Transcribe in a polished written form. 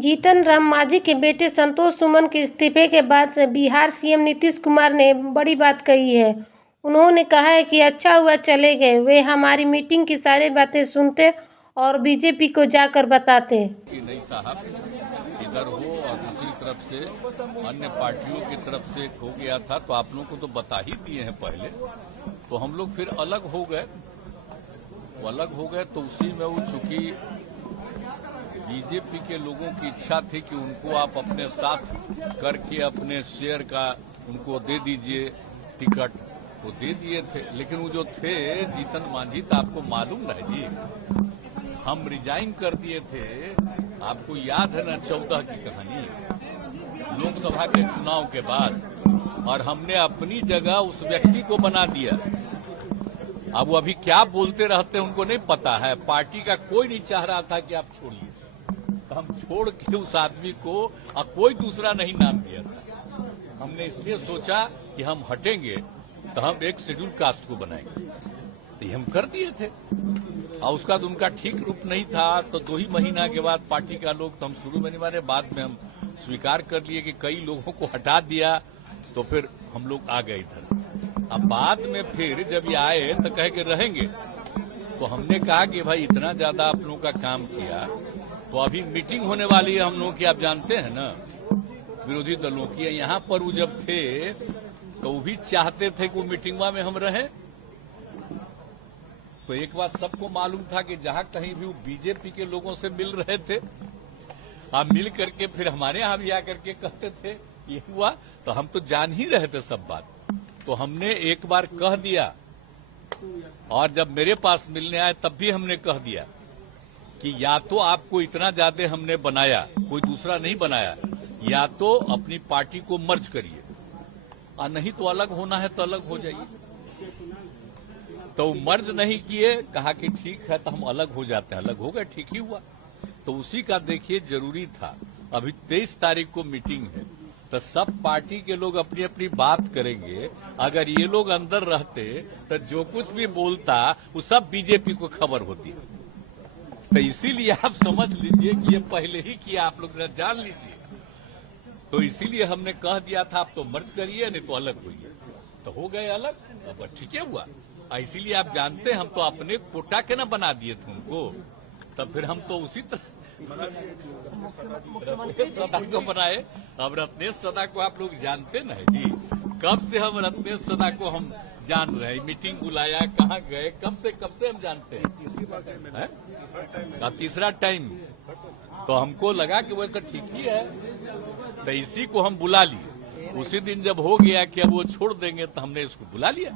जीतन राम मांझी के बेटे संतोष सुमन के इस्तीफे के बाद से बिहार सीएम नीतीश कुमार ने बड़ी बात कही है। उन्होंने कहा है कि अच्छा हुआ चले गए, वे हमारी मीटिंग की सारी बातें सुनते और बीजेपी को जाकर बताते। कि नहीं साहब, इधर हो और दूसरी तरफ से अन्य पार्टियों की तरफ से हो गया था तो आप लोगों को तो बता ही दिए हैं पहले, तो हम लोग फिर अलग हो गए। तो उसी में वो चूंकि बीजेपी के लोगों की इच्छा थी कि उनको आप अपने साथ करके अपने शेयर का उनको दे दीजिए टिकट, तो दे दिए थे। लेकिन वो जो थे जीतन मांझी, तो आपको मालूम है जी, हम रिजाइन कर दिए थे। आपको याद है ना 14 की कहानी, लोकसभा के चुनाव के बाद, और हमने अपनी जगह उस व्यक्ति को बना दिया। अब वो अभी क्या बोलते रहते हैं उनको नहीं पता है। पार्टी का कोई नहीं चाह रहा था कि आप छोड़िए, तो हम छोड़ के उस आदमी को और कोई दूसरा नहीं नाम दिया था। हमने इसलिए सोचा कि हम हटेंगे तो हम एक शेड्यूल कास्ट को बनाएंगे, तो ये हम कर दिए थे। और उसका तो उनका ठीक रूप नहीं था, तो 2 ही महीना के बाद पार्टी का लोग, तो हम शुरू में नहीं माने, बाद में हम स्वीकार कर लिए कि कई लोगों को हटा दिया, तो फिर हम लोग आ गए इधर। अब बाद में फिर जब ये आए तो कहे कि रहेंगे, तो हमने कहा कि भाई इतना ज्यादा आप लोगों का काम किया, तो अभी मीटिंग होने वाली है हम लोगों की, आप जानते हैं ना, विरोधी दलों की। यहाँ पर वो जब थे तो वो भी चाहते थे कि वो मीटिंगवा में हम रहें। तो एक बात सबको मालूम था कि जहां कहीं भी वो बीजेपी के लोगों से मिल रहे थे, आप मिल करके फिर हमारे यहां भी आकर के कहते थे ये हुआ, तो हम तो जान ही रहे थे सब बात। तो हमने एक बार कह दिया, और जब मेरे पास मिलने आए तब भी हमने कह दिया कि या तो आपको इतना ज्यादा हमने बनाया, कोई दूसरा नहीं बनाया, या तो अपनी पार्टी को मर्ज करिए, और नहीं तो अलग होना है तो अलग हो जाइए। तो मर्ज नहीं किए, कहा कि ठीक है तो हम अलग हो जाते हैं। अलग हो गए, ठीक ही हुआ। तो उसी का देखिए जरूरी था। अभी 23 तारीख को मीटिंग है, तो सब पार्टी के लोग अपनी अपनी बात करेंगे। अगर ये लोग अंदर रहते तो जो कुछ भी बोलता वो सब बीजेपी को खबर होती। तो इसीलिए आप समझ लीजिए कि ये पहले ही किया, आप लोग जान लीजिए। तो इसीलिए हमने कह दिया था आप तो मर्ज करिए, नहीं तो अलग होइए। तो हो गए अलग, अब ठीक है हुआ। इसीलिए आप जानते हैं हम तो अपने कोटा के ना बना दिए थे उनको, तब फिर हम तो उसी तरह रत्नेश सदा को बनाए। अब रत्नेश सदा को आप लोग जानते ना है जी, कब से हम रत्नेश सदा को हम जान रहे हैं। मीटिंग बुलाया, कहाँ गए, कब से हम जानते हैं। अब तीसरा टाइम, तो हमको लगा कि वो तो ठीक ही है, तो इसी को हम बुला लिए। उसी दिन जब हो गया कि अब वो छोड़ देंगे, तो हमने इसको बुला लिया।